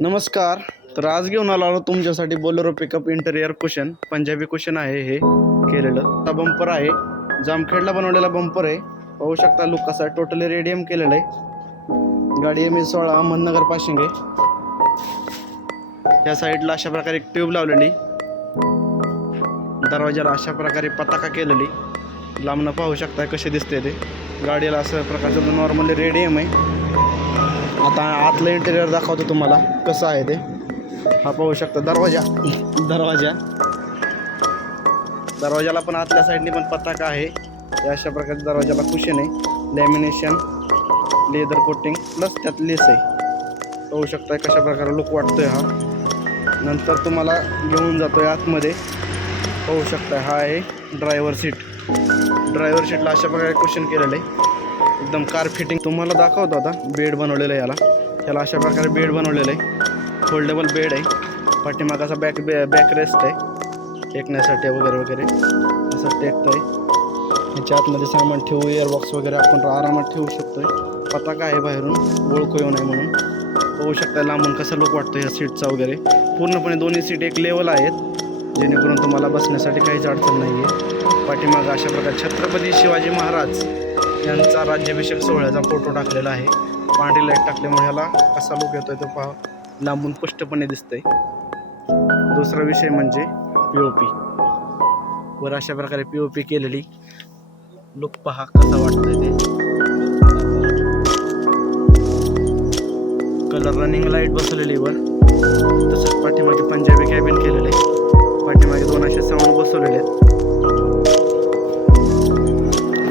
नमस्कार. तर आज घेऊन आलो तुमच्यासाठी Bolero pickup interior cushion. Punjabi cushion आहे हे केलेलं. बंपर आहे, जामखेडला बनवलेला बंपर आहे. पाहू शकता लुक कसा आहे. टोटली रेडियम केलेलं आहे. गाडी ME16 अहमदनगर पासिंग आहे. या साईडला अशा प्रकारे एक ट्यूब लावलेली, दरवाजाला अशा प्रकारे पताका केलेली. लांबनं पाहू शकता कसे दिसते ते. गाडीला अशा प्रकारचं नॉर्मली रेडियम आहे. आता आतलं इंटेरियर दाखवतो तुम्हाला कसं आहे ते. हा पाहू शकता दरवाजाला पण आतल्या साईडने पण पताका आहे. अशा प्रकारे दरवाजाला कुशन आहे, लॅमिनेशन, लेदर कोटिंग प्लस त्यात लेस आहे. पाहू शकता कशा प्रकारे लुक वाटतोय हा. नंतर तुम्हाला घेऊन जातोय आतमध्ये. पाहू शकता हा आहे ड्रायव्हर सीटला अशा प्रकारे कुशन केलेलं आहे. एकदम कार फिटिंग तुम्हाला दाखवतो. आता बेड बनवलेलं आहे याला अशा प्रकारे बेड बनवलेलं आहे. फोल्डेबल बेड आहे. पाठीमागाचा बॅक रेस्ट आहे टेकण्यासाठी वगैरे असं टेकतं आहे. ह्याच्या आतमध्ये सामान ठेवू, एअरबॉक्स वगैरे आपण आरामात ठेवू शकतोय. पताका आहे बाहेरून ओळखू येऊ नये म्हणून. पाहू शकता लांबून कसा लुक वाटतो ह्या सीटचा वगैरे. पूर्णपणे दोन्ही सीट एक लेवल आहेत, जेणेकरून तुम्हाला बसण्यासाठी काहीच अडचण नाही आहे. पाठीमागं अशा प्रकारे छत्रपती शिवाजी महाराज यांचा राज्याभिषेक सोहळ्याचा फोटो टाकलेला आहे. पांढरी लाईट टाकल्यामुळे ह्याला कसा लुक येतोय तो पहा, लांबून स्पष्टपणे दिसतंय. दुसरा विषय म्हणजे POP. वर अशा प्रकारे POP केलेली. लुक पहा कसा वाटतोय ते. कलर रनिंग लाईट बसवलेली वर. तसंच पाठीमागे पंजाबी कॅबिन केलेलं आहे. पाठीमागे 2 असे साऊंड बसवलेले आहेत.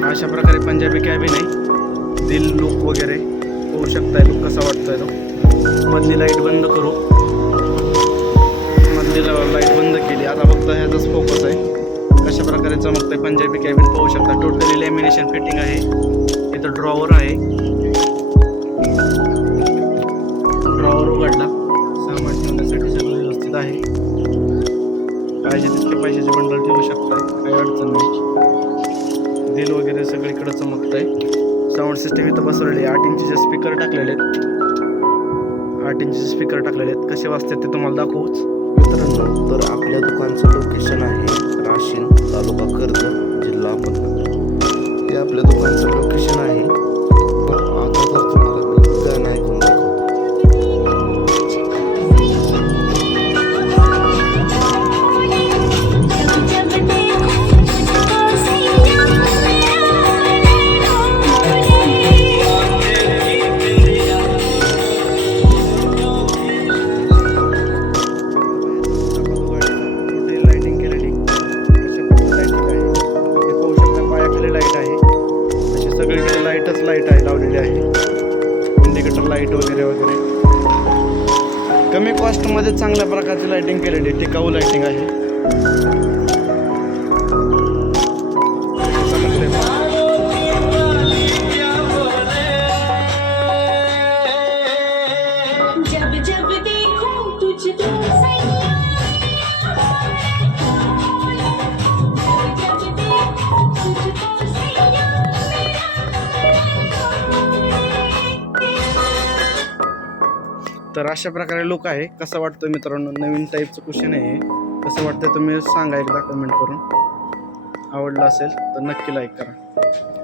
अशा प्रकारे पंजाबी कॅबिन आहे. दिल लुक वगैरे होऊ शकताय. लुक कसा वाटतोय तो. मधली लाईट बंद करू. मधली लाईट बंद केली. आता फक्त ह्याचाच फोकस आहे. कशा प्रकारे चमकतंय पंजाबी कॅबिन पाहू शकता. टोटली लॅमिनेशन फिटिंग आहे. इथं ड्रॉवर आहे. ड्रॉवर उघडला, सामान ठेवण्यासाठी सगळं व्यवस्थित आहे. पाहिजे तितके पैशाचे बंडल ठेवू शकताय, काही अडचण नाही. दिल वगैरे सगळीकडे चमकतंय. साऊंड सिस्टम इथं बसवलेली आहे. 8 इंचीचे स्पीकर टाकलेले आहेत. 8 इंचीचे स्पीकर टाकलेले आहेत. कसे वाजतात ते तुम्हाला दाखवूच. मित्रांनो, तर आपल्या दुकानचं लोकेशन आहे राशीन, तालुका कर्जत, जिल्हा अहमदनगर. हे आपल्या दुकानचं लोकेशन आहे. आता तर तुम्हाला मी गाणं ऐकून दाखवतो. लाईट आहे लावलेली आहे. इंडिकेटर लाईट वगैरे कमी कॉस्टमध्ये चांगल्या प्रकारची लाईटिंग केलेली. टिकाऊ लाईटिंग आहे. तर अशा प्रकारे लुक आहे. कसं वाटतं मित्रांनो, नवीन टाईपचं कुशन आहे. कसं वाटतं तुम्ही सांगा एकदा कमेंट करून. आवडलं असेल तर नक्की लाईक करा.